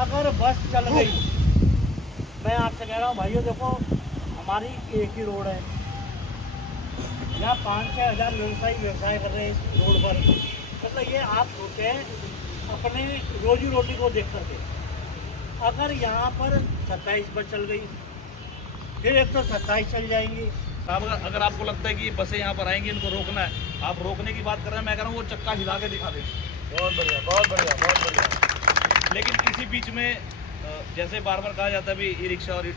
अगर बस चल गई, मैं आपसे कह रहा हूँ भाइयों, देखो हमारी एक ही रोड है, यहाँ 5-6 हज़ार व्यवसाय कर रहे हैं इस रोड पर। मतलब ये आप सोचें अपने रोजी रोटी को देख करके, अगर यहाँ पर 27 बस चल गई, फिर 127 चल जाएंगी। अब अगर आपको लगता है कि ये बसें यहाँ पर आएंगी, इनको रोकना है, आप रोकने की बात कर रहे हैं, मैं कह रहा हूँ वो चक्का हिला के दिखा दें। बहुत बढ़िया, बहुत बढ़िया, बहुत बढ़िया। लेकिन इसी बीच में जैसे बार बार कहा जाता है भी ई रिक्शा और ई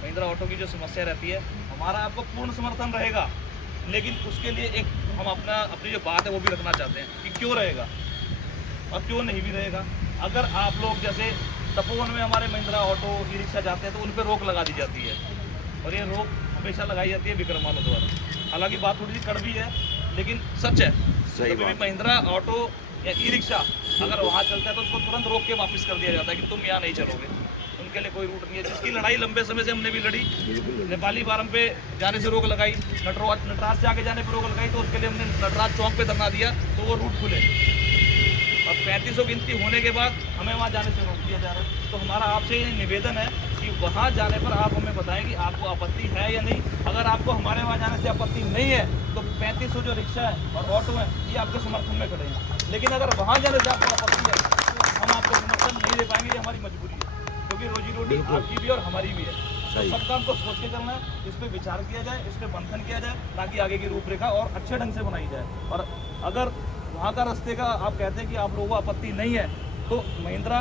महिंद्रा ऑटो की जो समस्या रहती है, हमारा आपको पूर्ण समर्थन रहेगा, लेकिन उसके लिए एक हम अपनी जो बात है वो भी रखना चाहते हैं कि क्यों रहेगा और क्यों नहीं भी रहेगा। अगर आप लोग जैसे तपोवन में हमारे महिंद्रा ऑटो ई रिक्शा जाते हैं तो उन पर रोक लगा दी जाती है, और ये रोक हमेशा लगाई जाती है विक्रम वालों द्वारा। हालांकि बात थोड़ी सी कड़वी है लेकिन सच है। सही कभी भी महिंद्रा ऑटो या ई रिक्शा अगर वहाँ चलता है तो उसको तुरंत रोक के वापस कर दिया जाता है कि तुम यहाँ नहीं चलोगे, उनके लिए कोई रूट नहीं है। जिसकी लड़ाई लंबे समय से हमने भी लड़ी, नेपाली फार्म पे जाने से रोक लगाई, नटराज से आगे जाने पर रोक लगाई, तो उसके लिए हमने नटराज चौक पे धरना दिया तो वो रूट खुले। और 3500 गिनती होने के बाद हमें वहाँ जाने से रोक दिया जा रहा है। तो हमारा आपसे ये निवेदन है कि वहाँ जाने पर आप हमें बताएं कि आपको आपत्ति है या नहीं। अगर आपको हमारे वहाँ जाने से आपत्ति नहीं है तो 3500 जो रिक्शा है और ऑटो है ये आपके समर्थन में खड़े हैं। लेकिन अगर वहाँ जाने से आपको आपत्ति है तो हम आपको समर्थन नहीं दे पाएंगे, ये हमारी मजबूरी है, क्योंकि रोजी रोटी आपकी भी और हमारी भी है। तो सब काम को सोच के करना है, इस पर विचार किया जाए, इस पर मंथन किया जाए, ताकि आगे की रूपरेखा और अच्छे ढंग से बनाई जाए। और अगर वहाँ का रास्ते का आप कहते हैं कि आप लोगों को आपत्ति नहीं है तो महिंद्रा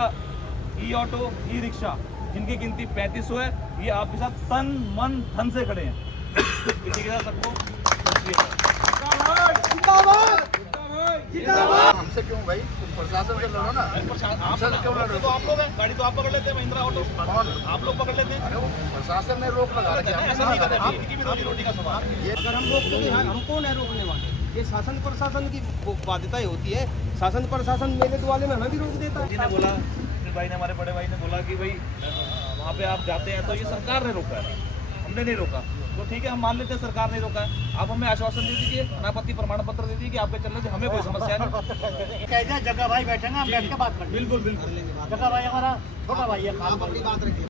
ई ऑटो ई रिक्शा जिनकी गिनती 3500 है, ये आपके साथ तन मन धन से खड़े हैं। किसी के साथ सबको हमसे क्यों भाई, तुम प्रशासन से लड़ो ना। हमसे क्यों लड़ो? तो आप लोग हैं, गाड़ी तो आप पकड़ लेते हैं महिंद्रा ऑटो, आप लोग पकड़ लेते हैं। अरे वो प्रशासन ने रोक लगा रखी है, ऐसा नहीं करते, इनकी भी रोजी रोटी का सवाल है। अगर हम रोक देंगे, हम कौन है रोकने वाले? ये शासन प्रशासन की बाध्यता होती है। शासन प्रशासन मेले द्वारे में हमें भी रोक देता जी ने बोला, अपने भाई ने, हमारे बड़े भाई ने बोला कि भाई वहाँ पे आप जाते हैं तो ये सरकार ने रोका है, हमने नहीं रोका। तो ठीक है, हम मान लेते हैं सरकार ने रोका है। आप हमें आश्वासन दे दीजिए, अनापत्ति प्रमाण पत्र दे दीजिए कि आपके चलने से हमें कोई समस्या नहीं। कैसे जगह भाई बैठेंगे, हम बैठ के बात करेंगे। बिल्कुल बिल्कुल। जगह भाई हमारा छोटा भाई है, आप अपनी बात रखिए।